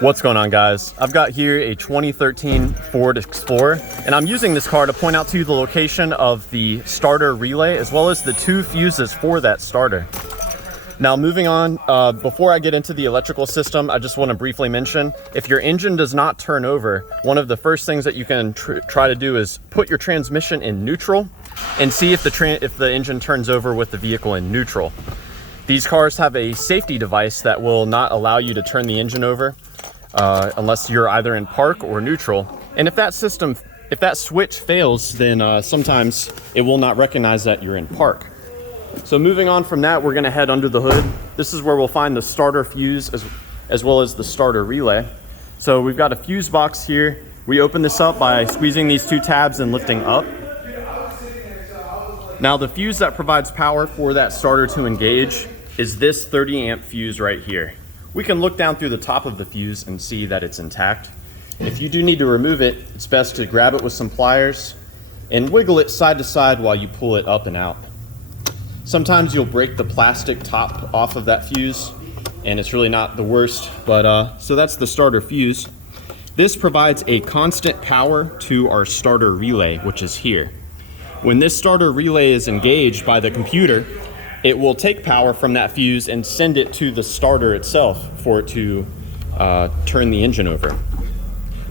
What's going on, guys? I've got here a 2013 Ford Explorer, and I'm using this car to point out to you the location of the starter relay as well as the two fuses for that starter. Now, moving on, before I get into the electrical system, I just want to briefly mention, if your engine does not turn over, one of the first things that you can try to do is put your transmission in neutral and see if the engine turns over with the vehicle in neutral. These cars have a safety device that will not allow you to turn the engine over unless you're either in park or neutral. And if that switch fails, then sometimes it will not recognize that you're in park. So moving on from that, we're gonna head under the hood. This is where we'll find the starter fuse as well as the starter relay. So we've got a fuse box here. We open this up by squeezing these two tabs and lifting up. Now the fuse that provides power for that starter to engage is this 30 amp fuse right here. We can look down through the top of the fuse and see that it's intact. If you do need to remove it, it's best to grab it with some pliers and wiggle it side to side while you pull it up and out. Sometimes you'll break the plastic top off of that fuse, and it's really not the worst, but so that's the starter fuse. This provides a constant power to our starter relay, which is here. When this starter relay is engaged by the computer, it will take power from that fuse and send it to the starter itself for it to turn the engine over.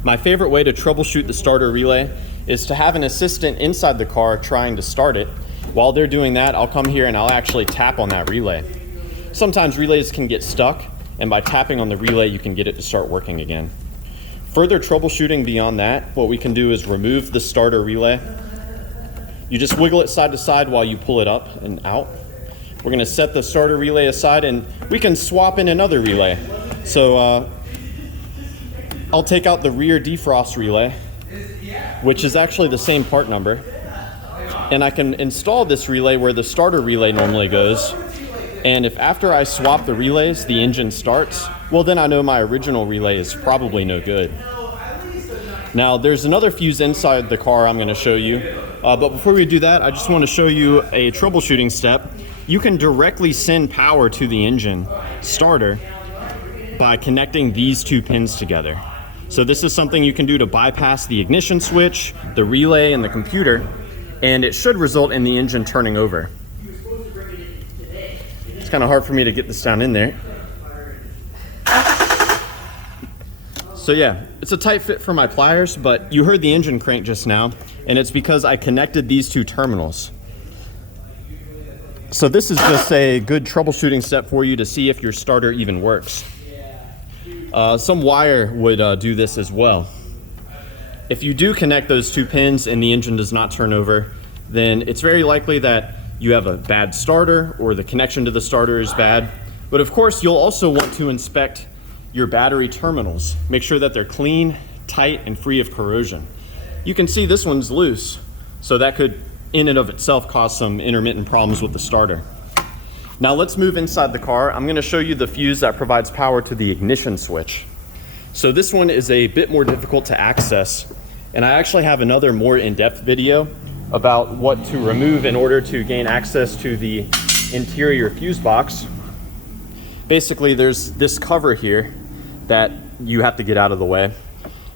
My favorite way to troubleshoot the starter relay is to have an assistant inside the car trying to start it. While they're doing that, I'll come here and I'll actually tap on that relay. Sometimes relays can get stuck, and by tapping on the relay, you can get it to start working again. Further troubleshooting beyond that, what we can do is remove the starter relay. You just wiggle it side to side while you pull it up and out. We're gonna set the starter relay aside and we can swap in another relay. So I'll take out the rear defrost relay, which is actually the same part number. And I can install this relay where the starter relay normally goes. And if after I swap the relays, the engine starts, well then I know my original relay is probably no good. Now there's another fuse inside the car I'm gonna show you. But before we do that, I just wanna show you a troubleshooting step. You can directly send power to the engine starter by connecting these two pins together. So this is something you can do to bypass the ignition switch, the relay, and the computer, and it should result in the engine turning over. It's kind of hard for me to get this down in there. So yeah, it's a tight fit for my pliers, but you heard the engine crank just now, and it's because I connected these two terminals. So this is just a good troubleshooting step for you to see if your starter even works. Some wire would do this as well. If you do connect those two pins and the engine does not turn over, then it's very likely that you have a bad starter or the connection to the starter is bad. But of course, you'll also want to inspect your battery terminals. Make sure that they're clean, tight, and free of corrosion. You can see this one's loose, so that could in and of itself cause some intermittent problems with the starter. Now let's move inside the car. I'm gonna show you the fuse that provides power to the ignition switch. So this one is a bit more difficult to access, and I actually have another more in-depth video about what to remove in order to gain access to the interior fuse box. Basically, there's this cover here that you have to get out of the way.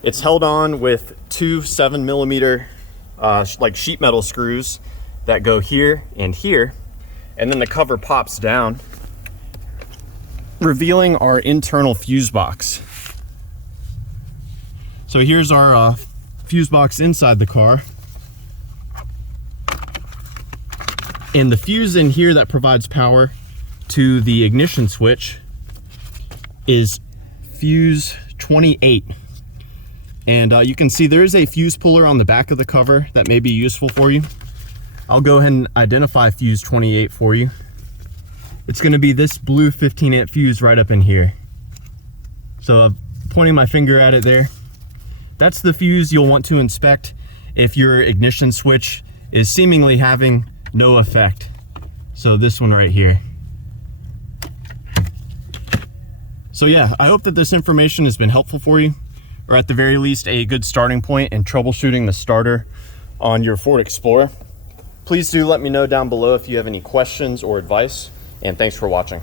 It's held on with two 7mm like sheet metal screws that go here, and then the cover pops down, revealing our internal fuse box. So here's our fuse box inside the car. And the fuse in here that provides power to the ignition switch is fuse 28. And you can see there is a fuse puller on the back of the cover that may be useful for you. I'll go ahead and identify fuse 28 for you. It's gonna be this blue 15 amp fuse right up in here. So I'm pointing my finger at it there. That's the fuse you'll want to inspect if your ignition switch is seemingly having no effect. So this one right here. So yeah, I hope that this information has been helpful for you, or at the very least a good starting point in troubleshooting the starter on your Ford Explorer. Please do let me know down below if you have any questions or advice, and thanks for watching.